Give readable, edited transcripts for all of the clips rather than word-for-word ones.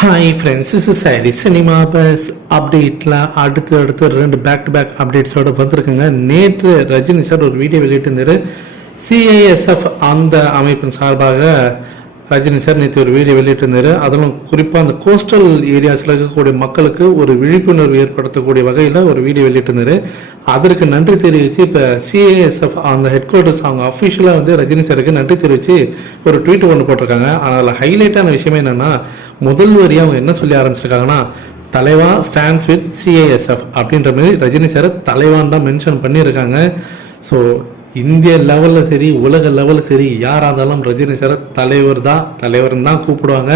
Hi friends, this is sorry cinema bus அப்டேட்டில் அடுத்து ரெண்டு பேக் டு பேக் அப்டேட்ஸோடு வந்திருக்குங்க. நேற்று ரஜினி சார் ஒரு வீடியோ வெளியிட்டிருந்தார். சிஐஎஸ்எஃப் அந்த அமைப்பின் சார்பாக ரஜினி சார் நேற்று ஒரு வீடியோ வெளியிட்டிருந்தார். அதிலும் குறிப்பாக அந்த கோஸ்டல் ஏரியாஸில் இருக்கக்கூடிய மக்களுக்கு ஒரு விழிப்புணர்வு ஏற்படுத்தக்கூடிய வகையில் ஒரு வீடியோ வெளியிட்டிருந்தார். அதற்கு நன்றி தெரிவித்து இப்போ சிஐஎஸ்எஃப் அந்த ஹெட் குவார்ட்டர்ஸ் அவங்க அஃபிஷியலாக வந்து ரஜினி சாருக்கு நன்றி தெரிவித்து ஒரு ட்வீட் ஒன்று போட்டிருக்காங்க. அதில் ஹைலைட்டான விஷயமே என்னென்னா, முதல் வரியாக அவங்க என்ன சொல்லி ஆரம்பிச்சிருக்காங்கன்னா, தலைவா ஸ்டாண்ட்ஸ் வித் சிஐஎஸ்எஃப் அப்படின்ற மாதிரி ரஜினி சார் தலைவான் தான் மென்ஷன் பண்ணியிருக்காங்க. ஸோ இந்திய லெவலில் சரி, உலக லெவலில் சரி, யாராக இருந்தாலும் ரஜினி சார் தலைவர்னு தான் கூப்பிடுவாங்க.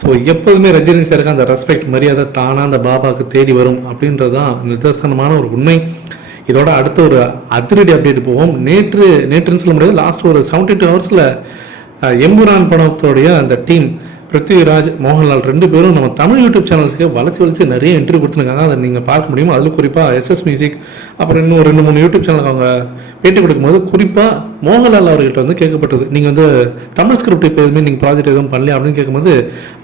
ஸோ எப்போதுமே ரஜினி சாருக்கு அந்த ரெஸ்பெக்ட் மரியாதை தானாக அந்த பாபாவுக்கு தேடி வரும் அப்படின்றது தான் நிதர்சனமான ஒரு உண்மை. இதோட அடுத்த ஒரு அதிரடி அப்டேட் போவோம். நேற்றுன்னு சொல்ல முடியாது, லாஸ்ட் ஒரு 72 ஹவர்ஸில் எம்புரான் படத்தோடைய அந்த டீம் பிருத்திவிராஜ், மோகன்லால் ரெண்டு பேரும் நம்ம தமிழ் யூடியூப் சேனல்ஸுக்கு வளர்ச்சி நிறைய இன்டர்வியூ கொடுத்துருக்காங்க. அதை நீங்கள் பார்க்க முடியும். அதில் குறிப்பாக எஸ்எஸ் மியூசிக், அப்புறம் இன்னும் 2-3 யூடியூப் சேனலுக்கு அவங்க பேட்டி கொடுக்கும்போது குறிப்பாக மோகன்லால் அவர்கிட்ட வந்து கேட்கப்பட்டது, நீங்கள் வந்து தமிழ் ஸ்கிரிப்ட் இப்போ எதுவுமே நீங்கள் ப்ராஜெக்ட் எதுவும் பண்ணல அப்படின்னு கேட்கும்போது,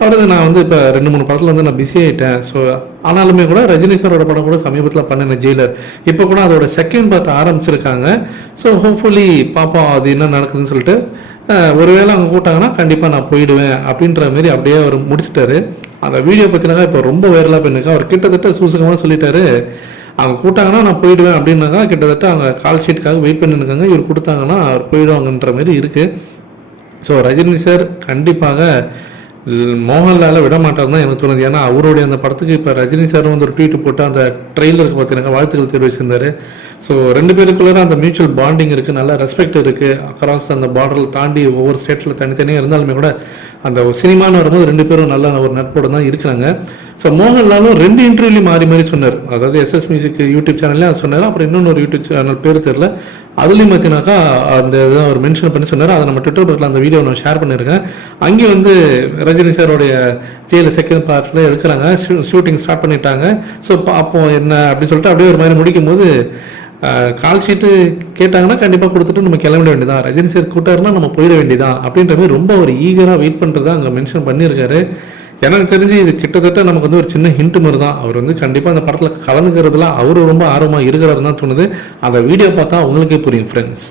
அவர் நான் வந்து இப்போ 2-3 படத்தில் வந்து நான் பிஸி ஆகிட்டேன். ஸோ ஆனாலுமே கூட ரஜினி சாரோட படம் கூட சமீபத்தில் பண்ணின ஜெயிலர், இப்போ கூட அதோட செகண்ட் பார்ட் ஆரம்பிச்சிருக்காங்க. ஸோ ஹோப்ஃபுல்லி பார்ப்போம் அது என்ன நடக்குதுன்னு சொல்லிட்டு. ஒருவேளை அவங்க கூட்டாங்கன்னா கண்டிப்பாக நான் போயிடுவேன் அப்படின்ற மாதிரி அப்படியே அவர் முடிச்சுட்டாரு. அந்த வீடியோ பற்றினாக்கா இப்போ ரொம்ப வைரலாக போயிருக்கா. அவர் கிட்டத்தட்ட சூசகமாக சொல்லிட்டாரு, அவங்க கூட்டாங்கன்னா நான் போயிடுவேன் அப்படின்னாக்கா கிட்டத்தட்ட அவங்க கால் ஷீட்டுக்காக வெயிட் பண்ணிருக்காங்க. இவர் கொடுத்தாங்கன்னா அவர் போயிடுவாங்கன்ற மாதிரி இருக்குது. ஸோ ரஜினி சார் கண்டிப்பாக மோகன்லால விட மாட்டார் தான் எனக்கு தோணுது. ஏன்னா அவருடைய அந்த படத்துக்கு இப்போ ரஜினி சார் வந்து ஒரு ட்வீட் போட்டு அந்த ட்ரெயிலருக்கு பார்த்தீங்கன்னா வாழ்த்துக்கள் தெரிவிச்சிருந்தாரு. ஸோ ரெண்டு பேருக்குள்ள அந்த மியூச்சுவல் பாண்டிங் இருக்குது, நல்ல ரெஸ்பெக்ட் இருக்குது. அக்ராஸ் அந்த பார்டரில் தாண்டி ஒவ்வொரு ஸ்டேட்டில் தனித்தனியாக இருந்தாலுமே கூட அந்த சினிமான்னு வரும்போது ரெண்டு பேரும் நல்ல ஒரு நட்போடு தான் இருக்கிறாங்க. ஸோ மோகன்லாலும் 2 இன்டர்வியூலையும் மாறி சொன்னார். அதாவது எஸ்எஸ் மியூசிக் யூடியூப் சேனல்லையும் அது சொன்னார், அப்புறம் இன்னொன்று யூடியூப் சேனல் பேர் தெரியல, அதுலேயும் பார்த்தீங்கன்னாக்கா அந்த இதை அவர் மென்ஷன் பண்ணி சொன்னார். அதை நம்ம ட்விட்டர் பக்கத்தில் அந்த வீடியோ நான் ஷேர் பண்ணியிருக்கேன். அங்கே வந்து ரஜினி சாரோடைய ஜெயில செகண்ட் பார்ட்டில் எடுக்கிறாங்க, ஷூட்டிங் ஸ்டார்ட் பண்ணிட்டாங்க. ஸோ அப்போ என்ன அப்படி சொல்லிட்டு அப்படியே ஒரு மாதிரி முடிக்கும் போது கால் ஷீட்டு கேட்டாங்கன்னா கண்டிப்பாக கொடுத்துட்டு நம்ம கிளம்பிட வேண்டியதான், ரஜினி சார் கூட்டாருன்னா நம்ம போயிட வேண்டியதான் அப்படின்ற மாதிரி ரொம்ப ஒரு ஈகராக வெயிட் பண்ணுறதா அங்கே மென்ஷன் பண்ணியிருக்காரு. எனக்கு தெரிஞ்சு இது கிட்டத்தட்ட நமக்கு வந்து ஒரு சின்ன ஹிண்ட் மாதிரி தான். அவர் வந்து கண்டிப்பாக அந்த படத்தில் கலந்துக்கிறதுல அவரு ரொம்ப ஆர்வமாக இருக்கிறாரு தான் தோணுது. அந்த வீடியோ பார்த்தா உங்களுக்கே புரியும் ஃப்ரெண்ட்ஸ்.